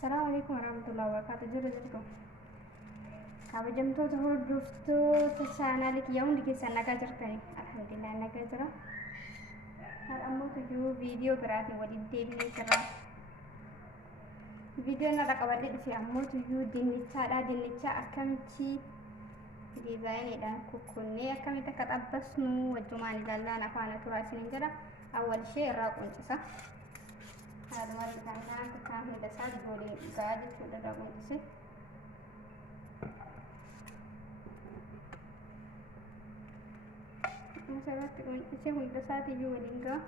السلام عليكم ورحمة الله وبركاته. جرجتكم kabajamtoota hordoftoota chaanaalii kiyya hundi keessan nagaa jirtanii alhamdulillah nagaa jira. Ammoo tuyyuu viidiyoo biraatiin waliin deebinee jirra. Viidiyoon irra qabadhee dhufe ammoo tuyyuu dinnichaadha. Dinnicha akkamitti diizaayiniidhaan kukkunnee akkamitti akka xabbasnu wajjumaan ilaallaan afaan turaa isiniin jedha. Awwal ishee irraa quncisa. Haaluma kan kutaan hunda isaa ijoolleen gahaa jechuudha irraa quncise. Masarratti quncise hunda isaatiiyyuu waliin gaha.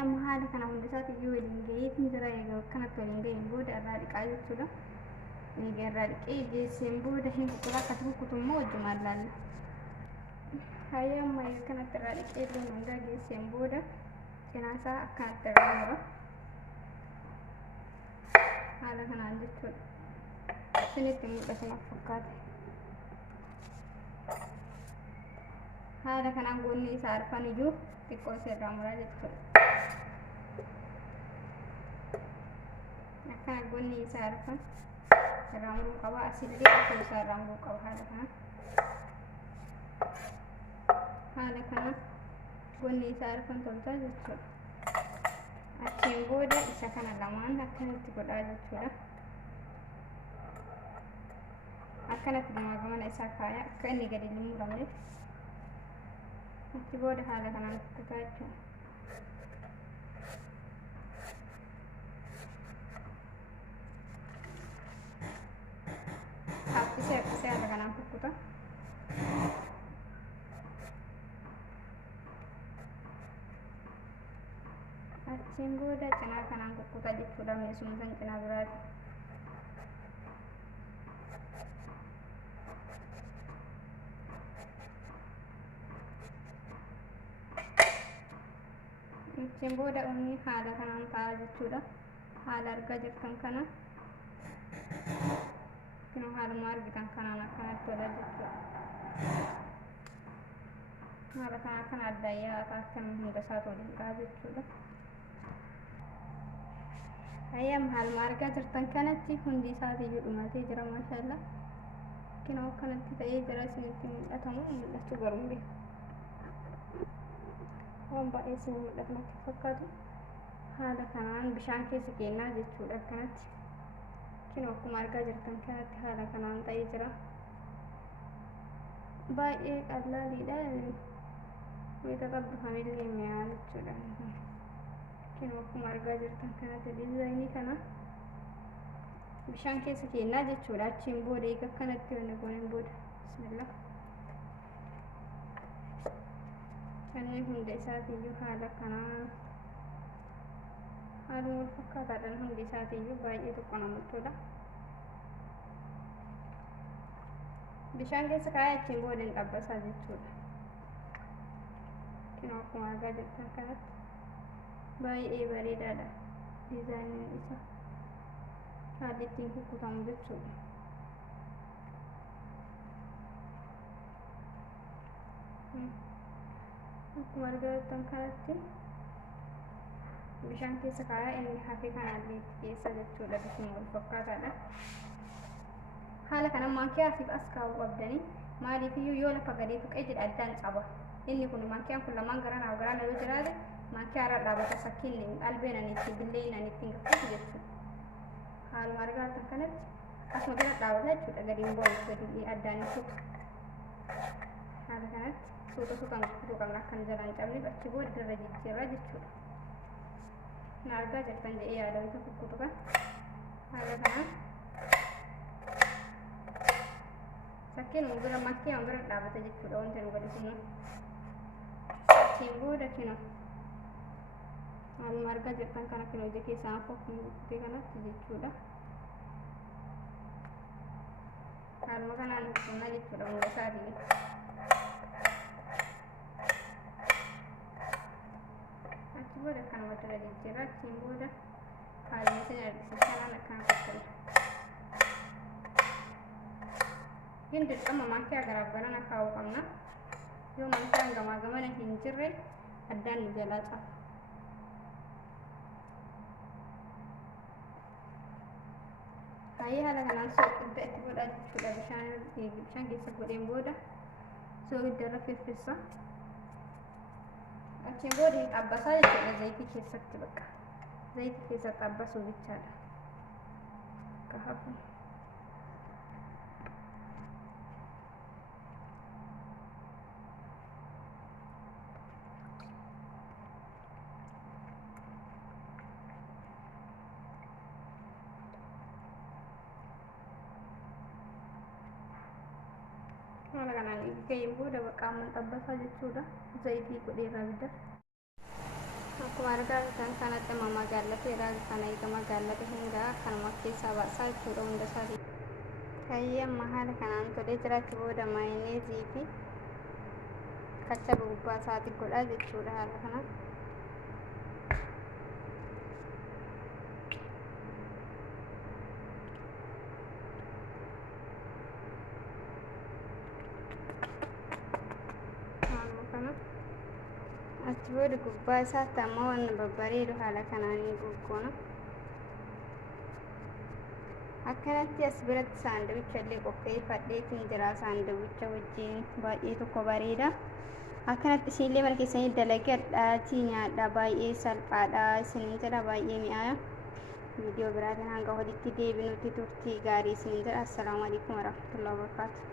Amma haala kana hunda isaatiiyyuu waliin gaheetiin jira. Egaa akkanatti waliin gaheen booda irraa dhiqaa jechuudha. Egaa irraa dhiqee geesseen booda hin kukkutaa akkati kukkutu immoo wajjumaan laalla. Amma akkanatti irraa dhiqee illee hundaa geesseen booda cinaa isaa akkanatti irraa jira. Haala kanaan jechuudha. Isinitti mul'atu naaf fakkaate. Haala kanaan goonni isaa arfan iyyuu xiqqoo isirraa muraa jechuudha. Akkana goonni isaa arfan irraa muruu qaba. Asillee osoo isaa irraa muruu qaba. Haala kana goonni isaa arfan tolchaa jechuudha. Achiin booda isa kana lamaan akkanatti godhaa jechuudha. Akkanatti gamana isaa kaaya akka inni gadi hin muramneef. Achi booda haala kanaan kukkutaa jechuudha. Akkasii haala kanaan kukkuta. Achiin booda cinaa kanaan kukkutaa jechuudha. Meesuma san cinaa biraati. Achiin booda inni haala kanaan taa'aa jechuudha. Haala argaa jirtan kana haaluma argitan kanaan akkanatti tola jechuudha. Haala kana akkana addaan yaa'ataa akkam hunda isaa waliin gahaa jechuudha. Haaluma argaa jirtan kanatti hundi isaatiiyyuu dhumatee jira maashaallah. Kinoo akkanatti ta'ee jira. Isinitti mul'atamu mul'achuu garuu hin beeku. Waan baay'ee isin mul'atu natti fakkaatu. Haala kanaan bishaan keessa kennaa jechuudha. Akkanatti kinoo akkuma argaa jirtan kanatti haala kanaan ta'ee jira. Baay'ee qallaaliidha. Wayita qabbifamillee mi'aa jechuudha. Kinoo akkuma argaa jirtan kanatti diizaayinii kana bishaan keessa kennaa jechuudha. Achiin booda eega akkanatti wanna gooneen booda bismillah. Kanneen hunda isaatiiyyuu haala kanaa haaluma wal fakkaataadhaan hundi isaatiiyyuu baay'ee tokko namatti tola. Bishaan keessa kaa'ee achiin booda hin xabbasaa jechuudha. Kinoo akkuma argaa jirtan kanatti baay'ee bareedaadha diizaayiniin isaa. Haalli ittiin kukkutamu jechuudha. Akkuma argaa jirtan kanatti bishaan keessa kaa'aa inni hafee kanaallee keessa jechuudha. Bifuma wal fakkaataadha. Haala kana maankiyyaa asiif as kaa'uu qabdanii maaliifiyyuu yoo lafa gadee tuqee jedha addaan caba. Inni kun maankiyaan kun lamaan garanaa garaana yoo jiraate maankiyaa irra dhaabata sakkiin albeen ani ittiin billeen ani ittiin gaffatu jechuudha. Haaluma argaa jirtan kanatti asuma bira dhaabata jechuudha. Gadiin boo'u gadi addaan hin tuqu. Haala kanatti suuta suutaan kukkutuu qabna akka hin jalaan cabneef achi booda irra jijjiirra jechuudha. Na argaa jirtan jedhee yaada wayita kukkutu kan haala kanaan sakkiin bira makkee bira dhaabata jechuudha. Wanta nu gadi kunu achiin booda kinu haaluma argaa jirtan kana kinu ija keessaa fokkuu kukkutee kanatti jechuudha. Haaluma kanaan kukkuna jechuudha hunda isaatii. Booda kanuma irra jijjiirra. Achiin booda haaluma isin argisiisanaan akkana kukkula. Hin dirqama maankiyaa garaaf garana kaa'uu qabna. Yoo maankiyaan gamaa gamana hin jirre addaan nu jalaa cafa. Hayi haala kanaan soogidda itti godhaa jechuudha. Bishaan keessa godheen booda soogidda irra firfirsa. Achiin booda xabbasaa jechuudha zayitii keessatti bakka. Zayitii keessa xabbasuu bichaadha. Akka hafu. Haala kanaan ga'een booda qaamaan xabbasaa jechuudha. Zayitii godheerraa bida. Akkuma argaa jirtan kanatti amma gaallateera. Kana eegama gaallate hundaa kanuma keessaa baasaa jechuudha hunda isaatii. Kayyee amma haala kanaan tolee jiraatti booda maayineezii fi kacha gubbaa isaatii godhaa jechuudha haala kanaan. Achi booda gubbaa isaatti ammoo waan babbareedu haala kanaanii goggoona. Akkanatti as biratti saanduwicha illee qopheeffadheetiin jira. Saanduwicha wajjin baay'ee tokko bareeda. Akkanatti isinillee mana keessanii dalagadhaatii nyaadhaa. Baay'ee salphaadha isiniin jedha, baay'ee mi'aaya. Viidiyoo biraatiin hanga walitti deebinutti turtii gaarii isiniin jedha. Assalaamu alaikum warahmatullahi wabarakatuh.